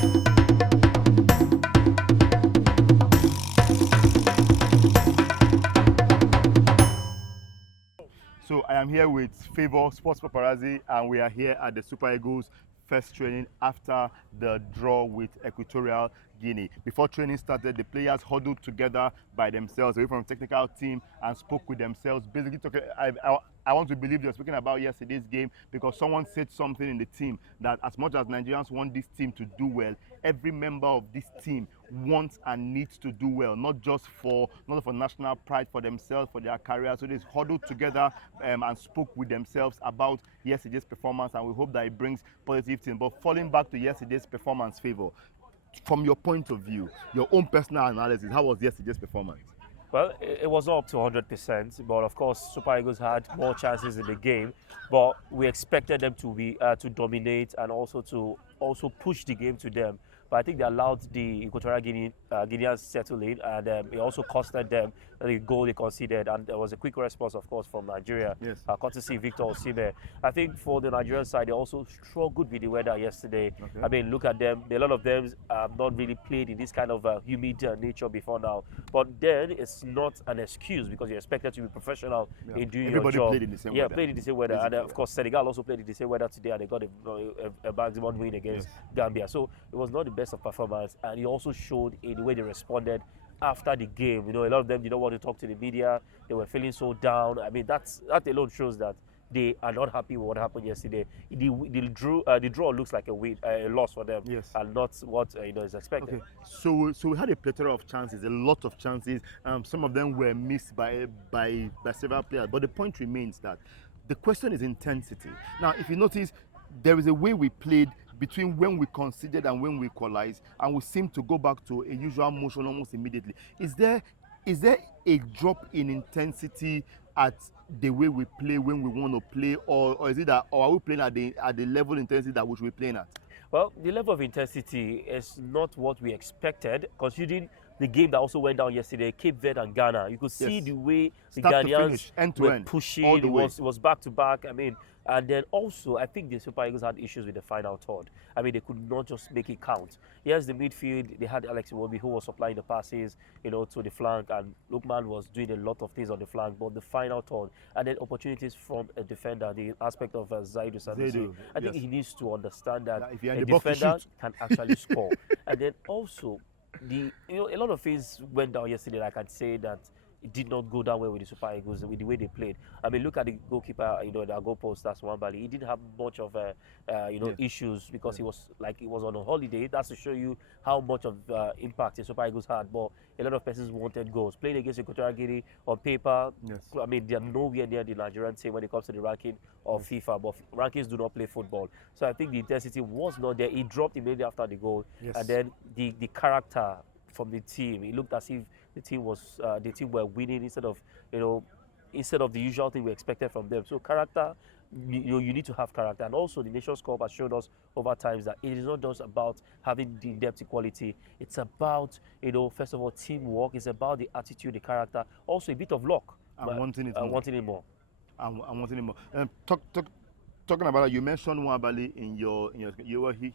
So I am here with Favour Sports Paparazzi, and we are here at the Super Eagles first training after the draw with Equitorial Guinea. Before training started, the players huddled together by themselves away from the technical team and spoke with themselves. Basically, I want to believe they're speaking about yesterday's game because someone said something in the team that as much as Nigerians want this team to do well, every member of this team wants and needs to do well, not for national pride, for themselves, for their career. So they huddled together and spoke with themselves about yesterday's performance, and we hope that it brings positive things. But falling back to yesterday's performance, Favour, from your point of view, your own personal analysis, how was yesterday's performance? Well, it was not up to 100%, but of course, Super Eagles had more chances in the game. But we expected them to be to dominate and also push the game to them. But I think they allowed the Equatorial Guineans settle in, and it also costed them the goal they conceded. And there was a quick response, of course, from Nigeria, yes. Courtesy Victor Osimhen. I think for the Nigerian side, they also struggled with the weather yesterday. Okay. I mean, look at them. A lot of them have not really played in this kind of humid nature before now. But then it's not an excuse because you're expected to be professional in doing your job. Played in the same weather. Played in the same weather. Basically. And of course, Senegal also played in the same weather today, and they got a maximum win against Gambia. So it was not the best of performance, and it also showed in the way they responded after the game. You know, a lot of them did not want to talk to the media. They were feeling so down. I mean, that alone shows that they are not happy with what happened yesterday. The draw looks like a loss for them, and not what is expected. Okay. So we had a plethora of chances, a lot of chances. Some of them were missed by several players. But the point remains that the question is intensity. Now, if you notice, there is a way we played between when we conceded and when we equalized, and we seem to go back to a usual motion almost immediately. Is there a drop in intensity at the way we play when we want to play, or is it that, or are we playing at the level of intensity that we should be playing at? Well, the level of intensity is not what we expected, considering the game that also went down yesterday, Cape Verde and Ghana. You could see the way the Ghanaians were pushing. It was back to back. I mean, and then also, I think the Super Eagles had issues with the final third. I mean, they could not just make it count. Yes, the midfield, they had Alex Iwobi, who was supplying the passes, to the flank, and Lookman was doing a lot of things on the flank, but the final third, and then opportunities from a defender, the aspect of Zaidu Sanusi. I think he needs to understand that a defender can actually score. And then also, a lot of things went down yesterday. I can say that it did not go down well with the Super Eagles with the way they played. I mean, look at the goalkeeper, the goal post, that's Nwabali. He didn't have much of issues because he was on a holiday. That's to show you how much of impact the Super Eagles had. But a lot of persons wanted goals. Playing against Equatorial Guinea on paper, I mean, they are nowhere near the Nigerian team when it comes to the ranking of FIFA. But rankings do not play football. So I think the intensity was not there. It dropped immediately after the goal. And then the character from the team, it looked as if the team were winning instead of the usual thing we expected from them. So character, you need to have character, and also the Nations Cup has showed us over times that it is not just about having the depth equality. It's about first of all teamwork. It's about the attitude, the character, also a bit of luck. I'm wanting it more. I'm wanting it more. Talking about that, you mentioned Nwabali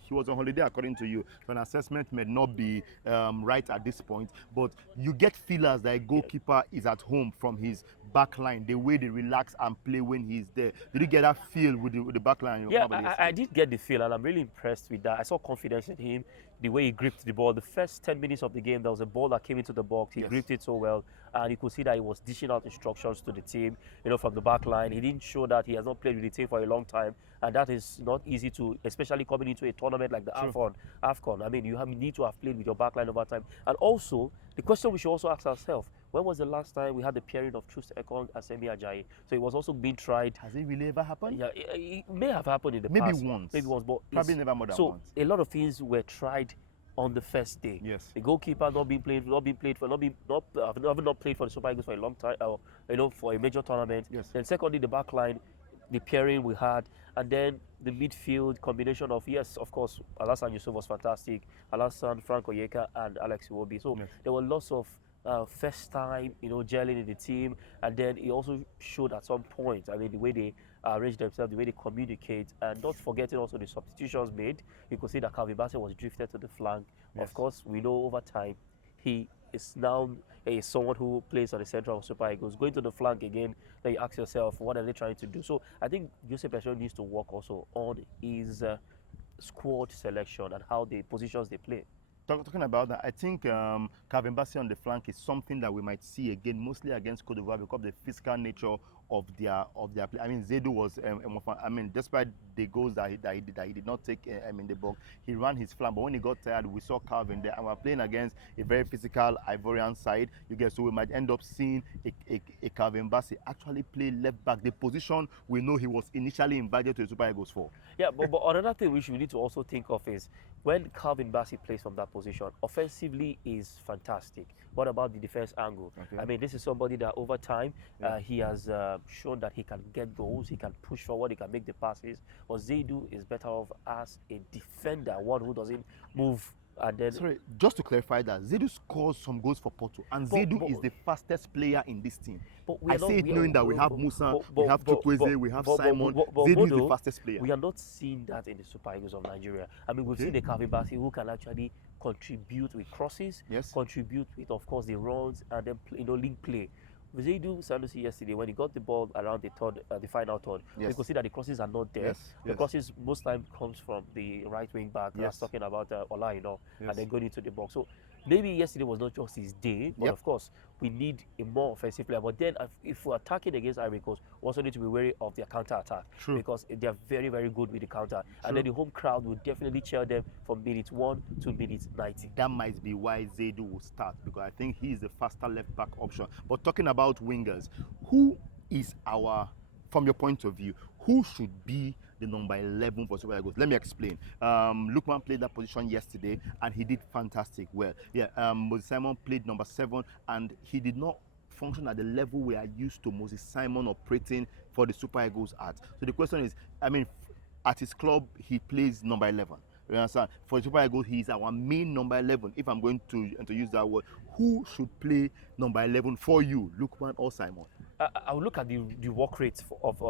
he was on holiday according to you. So an assessment may not be right at this point, but you get feelers that a goalkeeper is at home from his back line, the way they relax and play when he's there. Did you get that feel with the back line? Yeah, I did get the feel, and I'm really impressed with that. I saw confidence in him, the way he gripped the ball. The first 10 minutes of the game, there was a ball that came into the box. He gripped it so well, and you could see that he was dishing out instructions to the team, from the back line. He didn't show that he has not played with the team for a long time, and that is not easy to, especially coming into a tournament like the AFCON. I mean, you need to have played with your back line over time. And also, the question we should also ask ourselves, when was the last time we had the pairing of Troost Ekong and Semi Ajayi? So it was also being tried. Has it really ever happened? Yeah, it may have happened in the past. Maybe once, but probably never more than once. So a lot of things were tried on the first day. Yes. The goalkeeper not played for the Super Eagles for a long time, for a major tournament. Yes. Then secondly, the back line, the pairing we had, and then the midfield combination of, of course, Alassane Yusuf was fantastic, Alassane, Frank Oyeka, and Alex Iwobi. So there were lots of first time, gelling in the team, and then he also showed at some point, I mean, the way they arrange themselves, the way they communicate, and not forgetting also the substitutions made. You could see that Calvin Bassey was drifted to the flank. Yes. Of course, we know over time he is now someone who plays on the central of Super Eagles. Going to the flank again, then you ask yourself, what are they trying to do? So I think Jose Peseiro needs to work also on his squad selection and how the positions they play. Talking about that, I think Calvin Bassey on the flank is something that we might see again, mostly against Cote d'Ivoire, because of the physical nature of their play. I mean, Zedu was, despite the goals that he did not take in the box, he ran his flank. But when he got tired, we saw Calvin there, and we're playing against a very physical Ivorian side. So we might end up seeing a Calvin Bassey actually play left back, the position we know he was initially invited to the Super Eagles for. Yeah, but another thing we need to also think of is when Calvin Bassey plays from that position, offensively is fantastic. What about the defense angle? Okay. I mean, this is somebody that over time he has shown that he can get goals, he can push forward, he can make the passes. But Zedu is better off as a defender, one who doesn't move. And then, sorry, just to clarify that, Zedu scores some goals for Porto, and Zedu is the fastest player in this team. I say it knowing that we have Musa, we have Chukwueze, we have Simon. Zedu is the fastest player. We are not seeing that in the Super Eagles of Nigeria. I mean, we've seen the Calvin Bassey who can actually contribute with crosses, contribute with, of course, the runs, and then link play. Zedu Sanusi yesterday, when he got the ball around the final third, you could see that the crosses are not there. The crosses most time comes from the right wing back. I was talking about Ola, and then going into the box. So maybe yesterday was not just his day, but of course we need a more offensive player. But then if we're attacking against Ivory Coast, we also need to be wary of their counter attack because they are very, very good with the counter. And then the home crowd will definitely cheer them from minute 1 to minute 90. That might be why Zedu will start, because I think he is the faster left back option. But talking about wingers, who is from your point of view, who should be the number 11 for Super Eagles? Let me explain. Lookman played that position yesterday and he did fantastic well. Moses Simon played number 7 and he did not function at the level we are used to Moses Simon operating for the Super Eagles at. So the question is, I mean, at his club, he plays number 11. You understand? For Super Eagles, he is our main number 11. If I'm going to use that word, who should play number 11 for you, Lookman or Simon? I will look at the work rates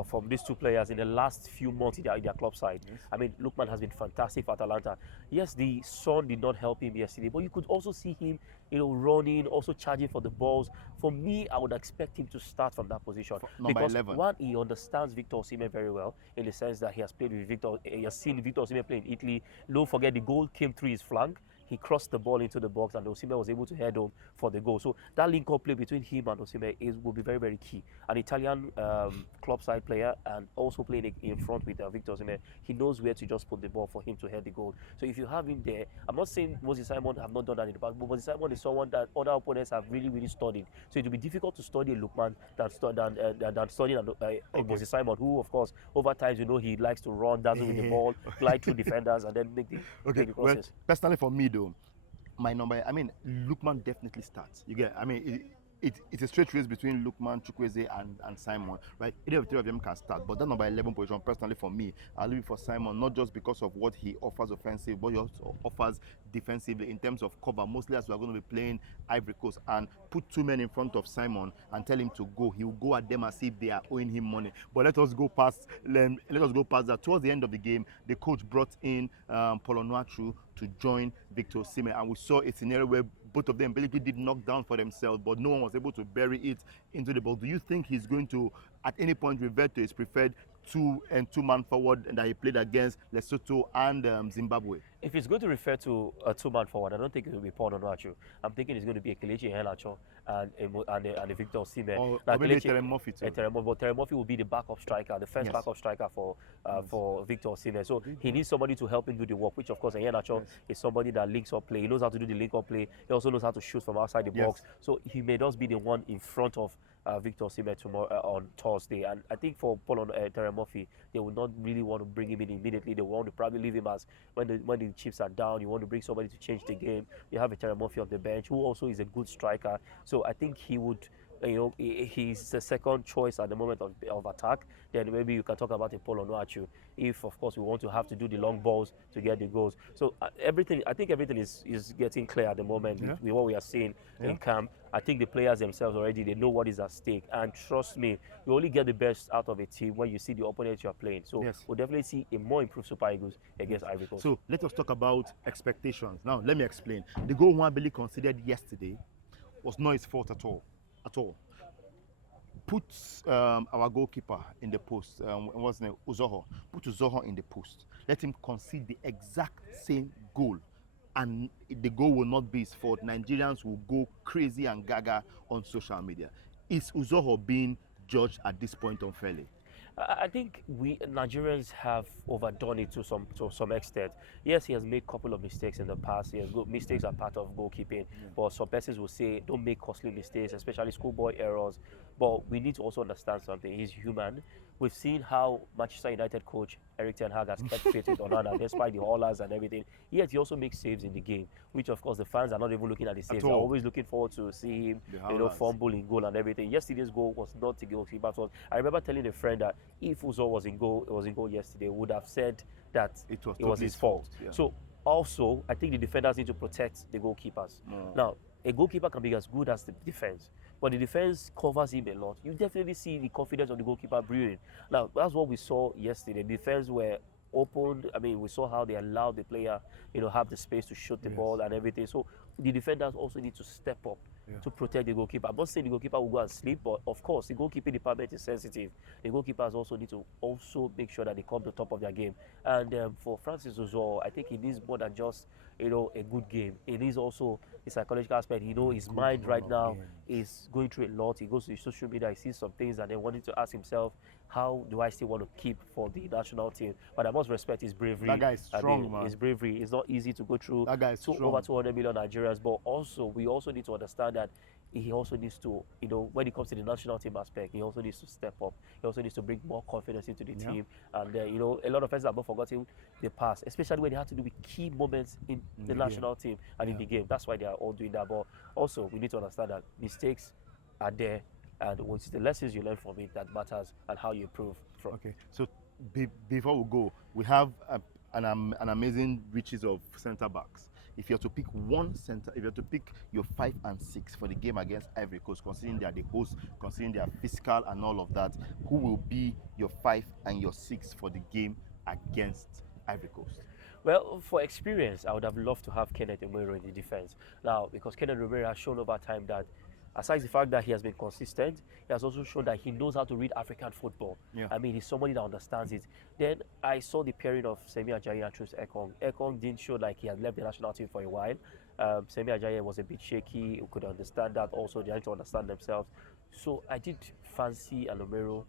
from these two players in the last few months in their club side. I mean, Lookman has been fantastic for Atalanta. Yes, the sun did not help him yesterday, but you could also see him, running, also charging for the balls. For me, I would expect him to start from that position because 11. One, he understands Victor Osimhen very well in the sense that he has played with Victor. He has seen Victor Osimhen play in Italy. Don't forget the goal came through his flank. He crossed the ball into the box and Osimhen was able to head home for the goal. So that link-up play between him and Osimhen will be very, very key. An Italian club side player and also playing in front with Victor Osimhen, he knows where to just put the ball for him to head the goal. So if you have him there, I'm not saying Moses Simon have not done that in the past, but Moses Simon is someone that other opponents have really, really studied. So it will be difficult to study Lookman than studying Moses Simon, who, of course, over time, he likes to run, dazzle with the ball, glide through defenders, and then make the crosses. Well, personally for me, my number, Lookman definitely starts. It's a straight race between Lookman, Chukwueze, and Simon, right? Either of the three of them can start, but that number 11 position, personally for me, I'll leave it for Simon, not just because of what he offers offensive, but he also offers defensively in terms of cover, mostly as we're going to be playing Ivory Coast, and put 2 men in front of Simon and tell him to go. He will go at them as if they are owing him money. But let us go past that. Towards the end of the game, the coach brought in Paulo Nuachu to join Victor Osimhen, and we saw a scenario where both of them basically did knock down for themselves, but no one was able to bury it into the box. Do you think he's going to, at any point, revert to his preferred 2-man forward that he played against Lesotho and Zimbabwe? If he's going to refer to a 2-man forward, I don't think it will be Paul Onuachu. I'm thinking it's going to be a Kelechi Iheanacho and a Victor Osimhen. Or maybe Terry Murphy too. But Terry Murphy will be the backup striker, the first backup striker for Victor Osimhen. So he needs somebody to help him do the work, which of course Iheanacho is somebody that links up play. He knows how to do the link-up play. He also knows how to shoot from outside the box. So he may just be the one in front of Victor Osimhen tomorrow on Thursday, and I think for Paul Terry Murphy, they will not really want to bring him in immediately. They want to probably leave him as when the chips are down. You want to bring somebody to change the game. You have a Terry Murphy on the bench who also is a good striker, so I think he would he's the second choice at the moment of attack, then maybe you can talk about a Paul Onuachu. If of course we want to have to do the long balls to get the goals. So I think everything is getting clear at the moment with what we are seeing in camp. I think the players themselves already, they know what is at stake, and trust me, you only get the best out of a team when you see the opponent you are playing. So we'll definitely see a more improved Super Eagles against Ivory Coast. So let us talk about expectations. Now let me explain. The goal Nwabali considered yesterday was not his fault at all. Put our goalkeeper in the post. What's his name? Uzoho. Put Uzoho in the post. Let him concede the exact same goal, and the goal will not be his fault. Nigerians will go crazy and gaga on social media. Is Uzoho being judged at this point unfairly? I think we Nigerians have overdone it to some extent. Yes, he has made a couple of mistakes in the past. Mistakes are part of goalkeeping, but some persons will say don't make costly mistakes, especially schoolboy errors. But we need to also understand something. He's human. We've seen how Manchester United coach Erik ten Hag has kept faith with Onana despite the haulers and everything. Yet he also makes saves in the game, which of course the fans are not even looking at the saves. They're always looking forward to see him, fumble in goal and everything. Yesterday's goal was not a goalkeeper fault. I remember telling a friend that if Uzo was in goal yesterday, would have said that it was his fault. Yeah. So also, I think the defenders need to protect the goalkeepers. Now, a goalkeeper can be as good as the defense, but the defense covers him a lot. You definitely see the confidence of the goalkeeper brewing. Now, that's what we saw yesterday. The defense were opened. I mean, we saw how they allowed the player, have the space to shoot the ball and everything. So the defenders also need to step up to protect the goalkeeper. I'm not saying the goalkeeper will go and sleep, but of course, the goalkeeping department is sensitive. The goalkeepers also need to also make sure that they come to the top of their game. And for Francis Uzoho, I think he needs more than just, a good game. It is also a psychological aspect. His mind right now is going through a lot. He goes to social media, he sees some things, and then wanting to ask himself, how do I still want to keep for the national team? But I must respect his bravery. That guy is strong, man. His bravery. It's not easy to go through over 200 million Nigerians. But also, we also need to understand that he also needs to, when it comes to the national team aspect, he also needs to step up. He also needs to bring more confidence into the team. And, a lot of us have not forgotten the past, especially when they have to do with key moments in the national team and in the game. That's why they are all doing that. But also, we need to understand that mistakes are there, and it's the lessons you learn from it that matters and how you improve from. Okay, so before we go, we have an amazing riches of centre backs. If you're to pick if you're to pick your 5 and 6 for the game against Ivory Coast, considering they are the host, considering they are physical and all of that, who will be your 5 and your 6 for the game against Ivory Coast? Well, for experience, I would have loved to have Kenneth Omero in the defense. Now, because Kenneth Omero has shown over time that, aside the fact that he has been consistent, he has also shown that he knows how to read African football. I mean, he's somebody that understands it. Then I saw the pairing of Semi Ajayi and Truce Ekong. Ekong didn't show like he had left the national team for a while. Semi Ajayi was a bit shaky. You could understand that also. They had to understand themselves. So I did fancy an Omero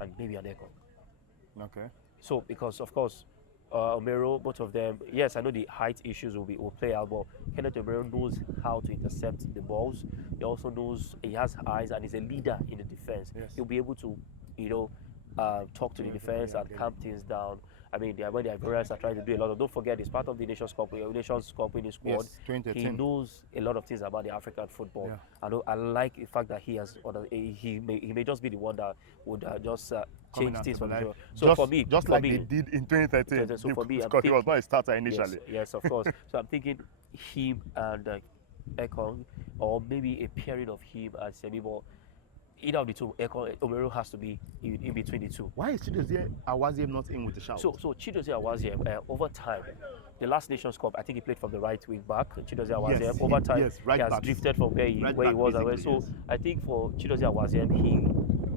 and maybe an Ekong. Okay. So because, of course, Omero, both of them, yes, I know the height issues will play out, but Kenneth Omero knows how to intercept the balls. He also knows he has eyes and is a leader in the defense. He'll be able to, talk to the defense and calm things down. I mean, when the Ivorians are trying to do a lot of, don't forget, he's part of the Nations Cup winning squad. He knows a lot of things about the African football. I like the fact that he may just be the one that would just change things for the So for me, they did in 2013. So for me, he was not a starter initially. Yes, of course. So I'm thinking him and Ekong, or maybe a pairing of him and Semibo. Either of the two, Omero has to be in between the two. Why is Chidozie Awaziem not in with the shout? So Chidozie Awaziem, over time, the last Nations Cup, I think he played from the right wing back. Chidozie Awaziem, over time, he has drifted from where he was. So I think for Chidozie Awaziem,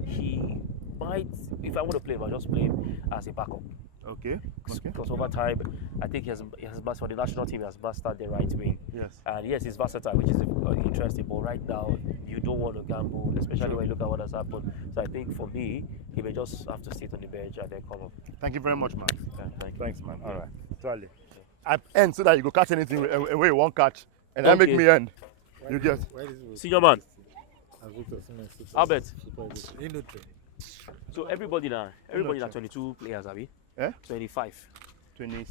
he might, if I want to play him, I'll just play him as a backup. Okay. Because over time, I think he has mastered, for the national team, he has mastered the right wing. And yes, he's versatile, which is interesting. But right now, you don't want to gamble, especially when you look at what has happened. So I think for me, he may just have to sit on the bench and then come up. Thank you very much, man. Thanks, man. All right. Totally. I end so that you go catch anything where you won't catch, and then make me end. You get. Senior man. Albert. So everybody now 22 players, have we? 25. 20.